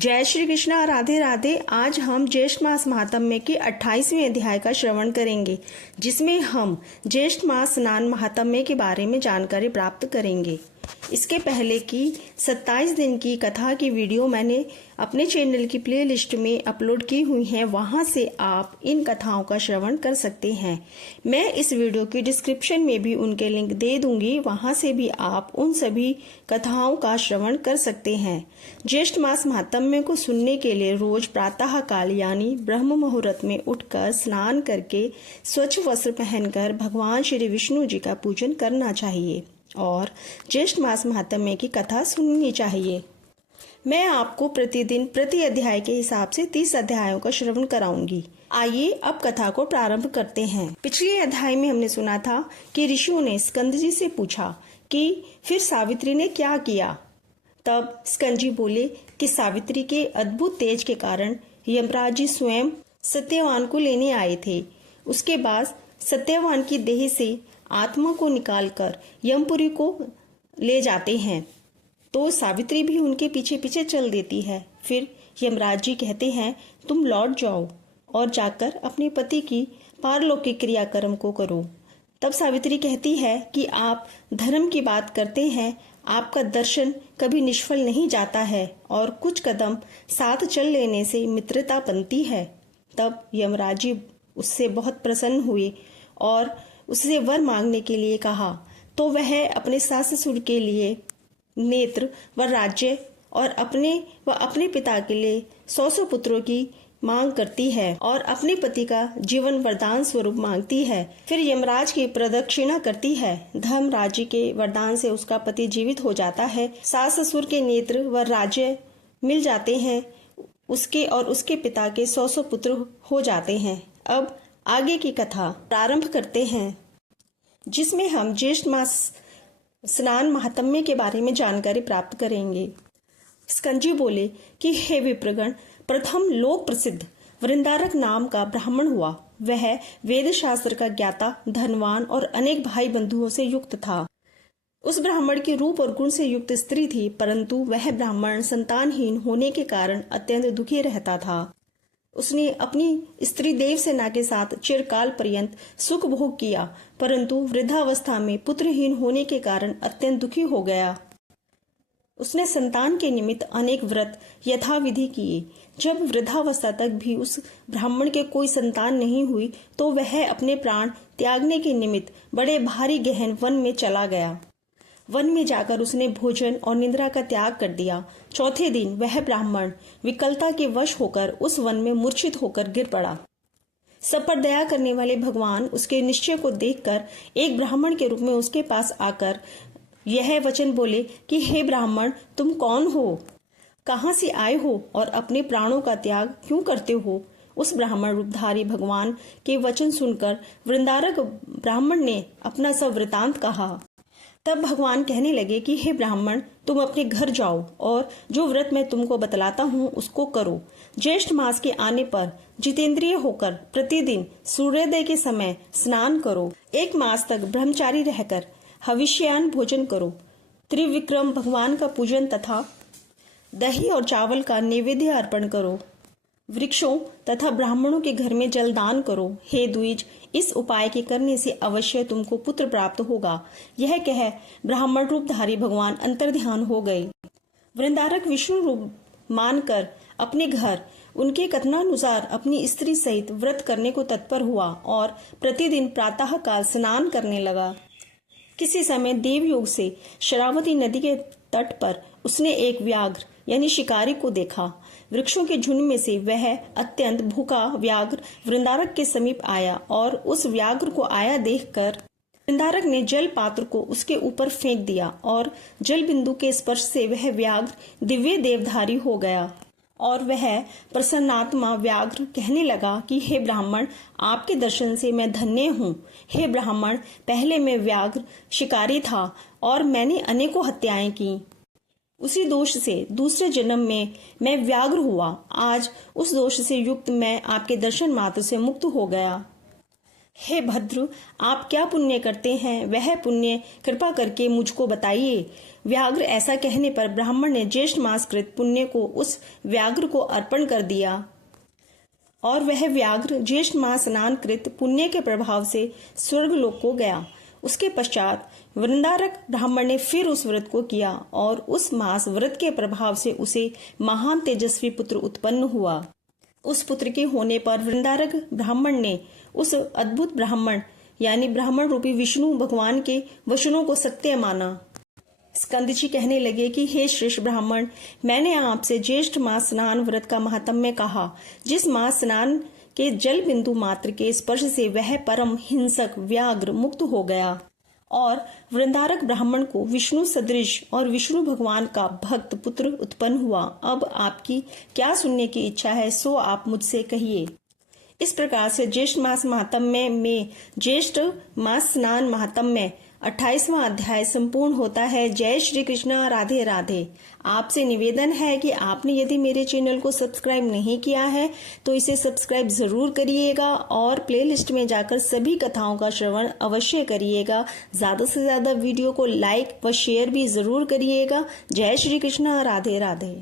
जय श्री कृष्णा, राधे राधे। आज हम ज्येष्ठ मास महात्म्य के 28वें अध्याय का श्रवण करेंगे, जिसमें हम ज्येष्ठ मास स्नान महात्म्य के बारे में जानकारी प्राप्त करेंगे। इसके पहले की 27 दिन की कथा की वीडियो मैंने अपने चैनल की प्लेलिस्ट में अपलोड की हुई है, वहां से आप इन कथाओं का श्रवण कर सकते हैं। मैं इस वीडियो की डिस्क्रिप्शन में भी उनके लिंक दे दूंगी, वहां से भी आप उन सभी कथाओं का श्रवण कर सकते हैं। ज्येष्ठ मास महात्म्य को सुनने के लिए रोज प्रातः काल यानी ब्रह्म मुहूर्त में उठकर स्नान करके स्वच्छ वस्त्र पहनकर भगवान श्री विष्णु जी का पूजन करना चाहिए और ज्येष्ठ मास महात्म्य की कथा सुननी चाहिए। मैं आपको प्रतिदिन प्रति अध्याय के हिसाब से 30 अध्यायों का श्रवण कराऊंगी। आइए अब कथा को प्रारंभ करते हैं। पिछले अध्याय में हमने सुना था कि ऋषियों ने स्कंद जी से पूछा कि फिर सावित्री ने क्या किया। तब स्कंद जी बोले कि सावित्री के अद्भुत तेज के कारण यमराज जी स्वयं सत्यवान को लेने आए थे। उसके बाद सत्यवान की देह से आत्मा को निकालकर यमपुरी को ले जाते हैं, तो सावित्री भी उनके पीछे पीछे चल देती है। फिर यमराज जी कहते हैं, तुम लौट जाओ और जाकर अपने पति की पारलौकिक क्रियाकर्म को करो। तब सावित्री कहती है कि आप धर्म की बात करते हैं, आपका दर्शन कभी निष्फल नहीं जाता है और कुछ कदम साथ चल लेने से मित्रता बनती है। तब यमराज जी उससे बहुत प्रसन्न हुए और उससे वर मांगने के लिए कहा, तो वह अपने सास ससुर के लिए नेत्र व राज्य और अपने पिता के लिए 100 पुत्रों की मांग करती है और अपने पति का जीवन वरदान स्वरूप मांगती है। फिर यमराज की प्रदक्षिणा करती है। धर्म राज्य के वरदान से उसका पति जीवित हो जाता है। सास ससुर के नेत्र व राज्य मिल जाते हैं, उसके और उसके पिता के 100 पुत्र हो जाते हैं। अब आगे की कथा प्रारंभ करते हैं, जिसमें हम ज्येष्ठ मास स्नान महात्म्य के बारे में जानकारी प्राप्त करेंगे। स्कंद जी बोले कि हे विप्रगण, प्रथम लोक प्रसिद्ध वृंदारक नाम का ब्राह्मण हुआ। वह वेद शास्त्र का ज्ञाता, धनवान और अनेक भाई बंधुओं से युक्त था। उस ब्राह्मण के रूप और गुण से युक्त स्त्री थी, परंतु वह ब्राह्मण संतानहीन होने के कारण अत्यंत दुखी रहता था। उसने अपनी स्त्री देवसेना के साथ चिरकाल पर्यंत सुख भोग किया, परंतु वृद्धावस्था में पुत्रहीन होने के कारण अत्यंत दुखी हो गया। उसने संतान के निमित्त अनेक व्रत यथाविधि किए। जब वृद्धावस्था तक भी उस ब्राह्मण के कोई संतान नहीं हुई, तो वह अपने प्राण त्यागने के निमित्त बड़े भारी गहन वन में चला गया। वन में जाकर उसने भोजन और निद्रा का त्याग कर दिया। चौथे दिन वह ब्राह्मण विकलता के वश होकर उस वन में मूर्छित होकर गिर पड़ा। सब पर दया करने वाले भगवान उसके निश्चय को देखकर एक ब्राह्मण के रूप में उसके पास आकर यह वचन बोले कि हे ब्राह्मण, तुम कौन हो, कहाँ से आए हो और अपने प्राणों का त्याग क्यों करते हो। उस ब्राह्मण रूपधारी भगवान के वचन सुनकर वृंदारक ब्राह्मण ने अपना सब वृतांत कहा। तब भगवान कहने लगे कि हे ब्राह्मण, तुम अपने घर जाओ और जो व्रत मैं तुमको बतलाता हूँ उसको करो। ज्येष्ठ मास के आने पर जितेंद्रिय होकर प्रतिदिन सूर्योदय के समय स्नान करो। 1 मास तक ब्रह्मचारी रहकर हविष्यान भोजन करो। त्रिविक्रम भगवान का पूजन तथा दही और चावल का नैवेद्य अर्पण करो। वृक्षों तथा ब्राह्मणों के घर में जलदान करो। हे द्विज, इस उपाय के करने से अवश्य तुमको पुत्र प्राप्त होगा। यह कह ब्राह्मण रूपधारी भगवान अंतर्ध्यान हो गए। वृंदारक विष्णु रूप मानकर अपने घर उनके कथनानुसार अपनी स्त्री सहित व्रत करने को तत्पर हुआ और प्रतिदिन प्रातः काल स्नान करने लगा। किसी समय देवयोग से शरावती नदी के तट पर उसने एक व्याघ्र यानी शिकारी को देखा। वृक्षों के झुंड में से वह अत्यंत भूखा व्याघ्र वृंदारक के समीप आया और उस व्याघ्र को आया देखकर वृंदारक ने जल पात्र को उसके ऊपर फेंक दिया और जल बिंदु के स्पर्श से वह व्याघ्र दिव्य देवधारी हो गया और वह प्रसन्नात्मा व्याघ्र कहने लगा कि हे ब्राह्मण, आपके दर्शन से मैं धन्य हूँ। हे ब्राह्मण, पहले मैं व्याघ्र शिकारी था और मैंने अनेकों हत्याएं की। उसी दोष से दूसरे जन्म में मैं व्याघ्र हुआ। आज उस दोष से युक्त मैं आपके दर्शन मात्र से मुक्त हो गया। हे भद्र, आप क्या पुण्य करते हैं, वह पुण्य कृपा करके मुझको बताइए। व्याघ्र ऐसा कहने पर ब्राह्मण ने ज्येष्ठ मासकृत पुण्य को उस व्याघ्र को अर्पण कर दिया और वह व्याघ्र ज्येष्ठ मास स्नान कृत पुण्य के प्रभाव से स्वर्गलोक को गया। उसके पश्चात वृंदारक ब्राह्मण ने फिर उस व्रत को किया और उस मास व्रत के प्रभाव से उसे महान तेजस्वी पुत्र उत्पन्न हुआ। उस पुत्र के होने पर वृंदारक ब्राह्मण ने उस अद्भुत ब्राह्मण यानी ब्राह्मण रूपी विष्णु भगवान के वचनों को सत्य माना। स्कंद जी कहने लगे कि हे श्रेष्ठ ब्राह्मण, मैंने आपसे ज्येष्ठ मास स्नान व्रत का महात्म्य कहा। जिस मास स्नान के जल बिंदु मात्र के स्पर्श से वह परम हिंसक व्याघ्र मुक्त हो गया और वृंदारक ब्राह्मण को विष्णु सदृश और विष्णु भगवान का भक्त पुत्र उत्पन्न हुआ। अब आपकी क्या सुनने की इच्छा है, सो आप मुझसे कहिए। इस प्रकार से ज्येष्ठ मास महात्म्य में ज्येष्ठ मास स्नान महात्म्य 28वां अध्याय संपूर्ण होता है। जय श्री कृष्ण, राधे राधे। आपसे निवेदन है कि आपने यदि मेरे चैनल को सब्सक्राइब नहीं किया है तो इसे सब्सक्राइब जरूर करिएगा और प्लेलिस्ट में जाकर सभी कथाओं का श्रवण अवश्य करिएगा। ज्यादा से ज्यादा वीडियो को लाइक व शेयर भी जरूर करिएगा। जय श्री कृष्ण, राधे राधे।